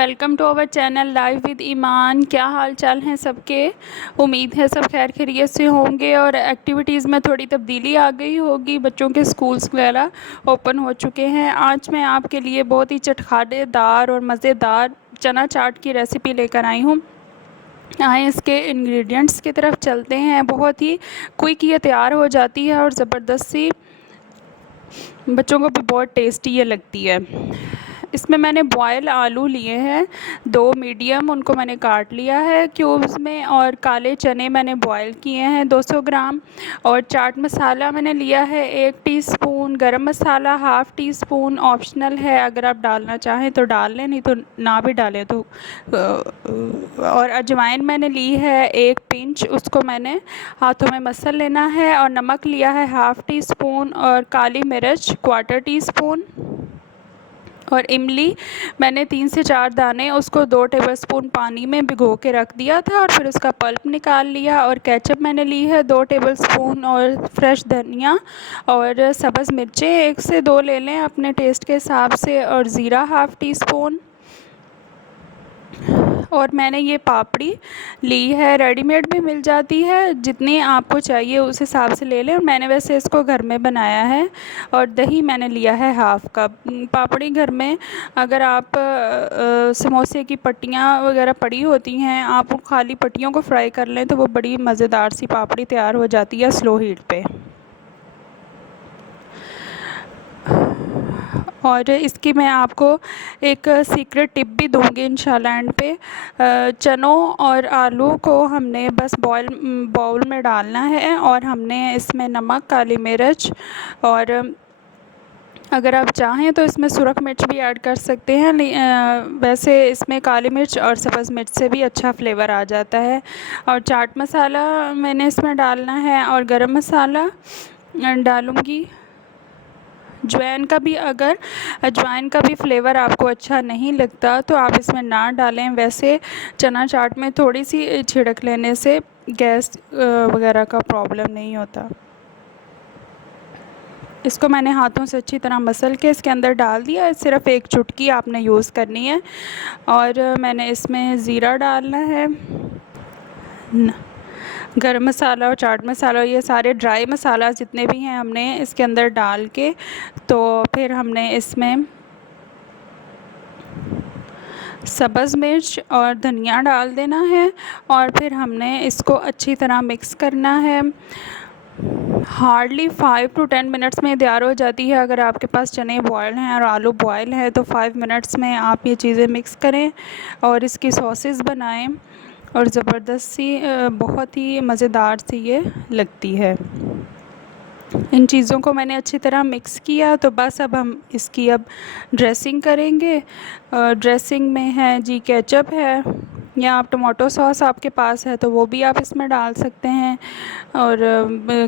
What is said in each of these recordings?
Welcome to our channel live with Iman. क्या हाल चाल हैं सबके। उम्मीद है सब खैर खैरियत से होंगे और एक्टिविटीज़ में थोड़ी तब्दीली आ गई होगी। बच्चों के स्कूल्स वगैरह ओपन हो चुके हैं। आज मैं आपके लिए बहुत ही चटखानेदार और मज़ेदार चना चाट की रेसिपी लेकर आई हूँ। आए इसके इंग्रेडिएंट्स की तरफ चलते हैं। बहुत ही क्विक ये तैयार हो जाती है और ज़बरदस्त सी, बच्चों को भी बहुत टेस्टी ये लगती है। इसमें मैंने बॉयल आलू लिए हैं 2 मीडियम, उनको मैंने काट लिया है क्यूब्स में। और काले चने मैंने बॉयल किए हैं 200 ग्राम। और चाट मसाला मैंने लिया है 1 टीस्पून। गरम मसाला हाफ़ टी स्पून, ऑप्शनल है, अगर आप डालना चाहें तो डाल लें, नहीं तो ना भी डालें तो। और अजवाइन मैंने ली है 1 पिंच, उसको मैंने हाथों में मसल लेना है। और नमक लिया है हाफ़ टी स्पून। और काली मिर्च 1/4 टीस्पून। और इमली मैंने 3 से 4 दाने, उसको 2 टेबलस्पून पानी में भिगो के रख दिया था और फिर उसका पल्प निकाल लिया। और केचप मैंने ली है 2 टेबलस्पून। और फ्रेश धनिया और सब्ज़ मिर्चें 1 से 2 ले लें अपने टेस्ट के हिसाब से। और ज़ीरा हाफ़ टी स्पून। और मैंने ये पापड़ी ली है, रेडीमेड भी मिल जाती है, जितनी आपको चाहिए उस हिसाब से ले लें। और मैंने वैसे इसको घर में बनाया है। और दही मैंने लिया है हाफ़ कप। पापड़ी घर में अगर आप समोसे की पट्टियाँ वगैरह पड़ी होती हैं, आप उन खाली पट्टियों को फ्राई कर लें तो वो बड़ी मज़ेदार सी पापड़ी तैयार हो जाती है स्लो हीट पे। और इसकी मैं आपको एक सीक्रेट टिप भी दूंगी इंशाल्लाह एंड पे। चनों और आलू को हमने बस बाउल में डालना है और हमने इसमें नमक, काली मिर्च और अगर आप चाहें तो इसमें सुरख मिर्च भी ऐड कर सकते हैं। वैसे इसमें काली मिर्च और सब्ज़ मिर्च से भी अच्छा फ्लेवर आ जाता है। और चाट मसाला मैंने इसमें डालना है और गरम मसाला डालूँगी। अजवाइन का भी, अगर अजवाइन का भी फ्लेवर आपको अच्छा नहीं लगता तो आप इसमें ना डालें। वैसे चना चाट में थोड़ी सी छिड़क लेने से गैस वगैरह का प्रॉब्लम नहीं होता। इसको मैंने हाथों से अच्छी तरह मसल के इसके अंदर डाल दिया। सिर्फ़ 1 चुटकी आपने यूज़ करनी है। और मैंने इसमें ज़ीरा डालना है, गरम मसाला और चाट मसाला, ये सारे ड्राई मसाला जितने भी हैं हमने इसके अंदर डाल के, तो फिर हमने इसमें सब्ज़ मिर्च और धनिया डाल देना है। और फिर हमने इसको अच्छी तरह मिक्स करना है। हार्डली 5 टू 10 मिनट्स में तैयार हो जाती है। अगर आपके पास चने बॉयल हैं और आलू बॉयल है तो 5 मिनट्स में आप ये चीज़ें मिक्स करें और इसकी सॉसेस बनाएं। और ज़बरदस्त सी, बहुत ही मज़ेदार सी ये लगती है। इन चीज़ों को मैंने अच्छी तरह मिक्स किया, तो बस अब हम इसकी अब ड्रेसिंग करेंगे। ड्रेसिंग में है जी केचप है, या आप टमाटो सॉस आपके पास है तो वो भी आप इसमें डाल सकते हैं। और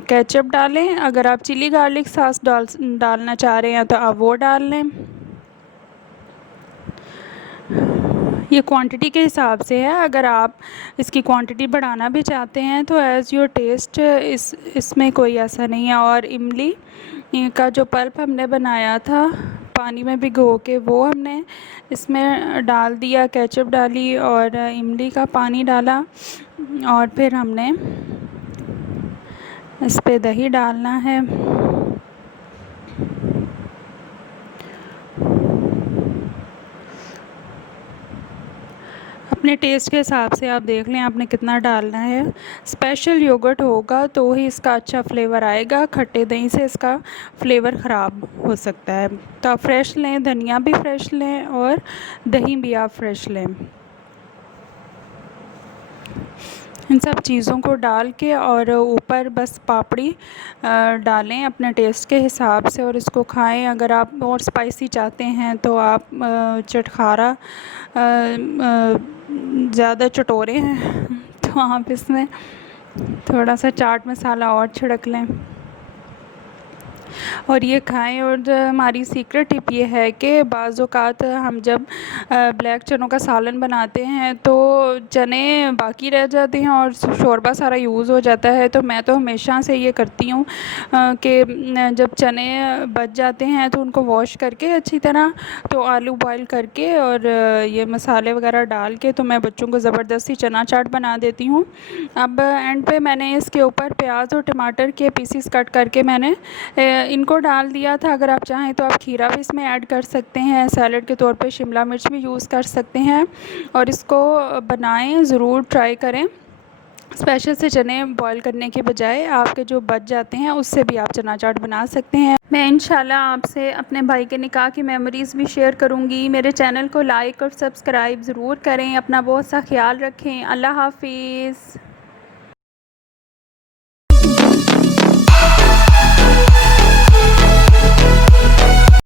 केचप डालें। अगर आप चिली गार्लिक सॉस डालना चाह रहे हैं तो आप वो डाल लें। ये क्वांटिटी के हिसाब से है। अगर आप इसकी क्वांटिटी बढ़ाना भी चाहते हैं तो एज़ योर टेस्ट, इसमें कोई ऐसा नहीं है। और इमली का जो पल्प हमने बनाया था पानी में भिगो के, वो हमने इसमें डाल दिया। केचप डाली और इमली का पानी डाला। और फिर हमने इस पे दही डालना है। अपने टेस्ट के हिसाब से आप देख लें आपने कितना डालना है। स्पेशल योगर्ट होगा तो ही इसका अच्छा फ्लेवर आएगा, खट्टे दही से इसका फ्लेवर ख़राब हो सकता है। तो आप फ्रेश लें, धनिया भी फ्रेश लें और दही भी आप फ्रेश लें। इन सब चीज़ों को डाल के और ऊपर बस पापड़ी डालें अपने टेस्ट के हिसाब से और इसको खाएं। अगर आप और स्पाइसी चाहते हैं तो आप चटखारा ज़्यादा चटोरे हैं तो आप इसमें थोड़ा सा चाट मसाला और छिड़क लें। और ये खाएं। और हमारी सीक्रेट टिप ये है कि बाज़ औक़ात हम जब ब्लैक चनों का सालन बनाते हैं तो चने बाकी रह जाते हैं और शोरबा सारा यूज़ हो जाता है। तो मैं तो हमेशा से ये करती हूँ कि जब चने बच जाते हैं तो उनको वॉश करके अच्छी तरह, तो आलू बॉयल करके और ये मसाले वगैरह डाल के तो मैं बच्चों को ज़बरदस्ती चना चाट बना देती हूँ। अब एंड पे मैंने इसके ऊपर प्याज और टमाटर के पीसेस कट करके मैंने इनको डाल दिया था। अगर आप चाहें तो आप खीरा भी इसमें ऐड कर सकते हैं, सैलड के तौर पे शिमला मिर्च भी यूज़ कर सकते हैं। और इसको बनाएं, ज़रूर ट्राई करें। स्पेशल से चने बॉयल करने के बजाय आपके जो बच जाते हैं उससे भी आप चना चाट बना सकते हैं। मैं इंशाल्लाह आपसे अपने भाई के निकाह की मेमोरीज़ भी शेयर करूंगी। मेरे चैनल को लाइक और सब्सक्राइब ज़रूर करें। अपना बहुत सा ख्याल रखें। अल्लाह हाफ़िज़।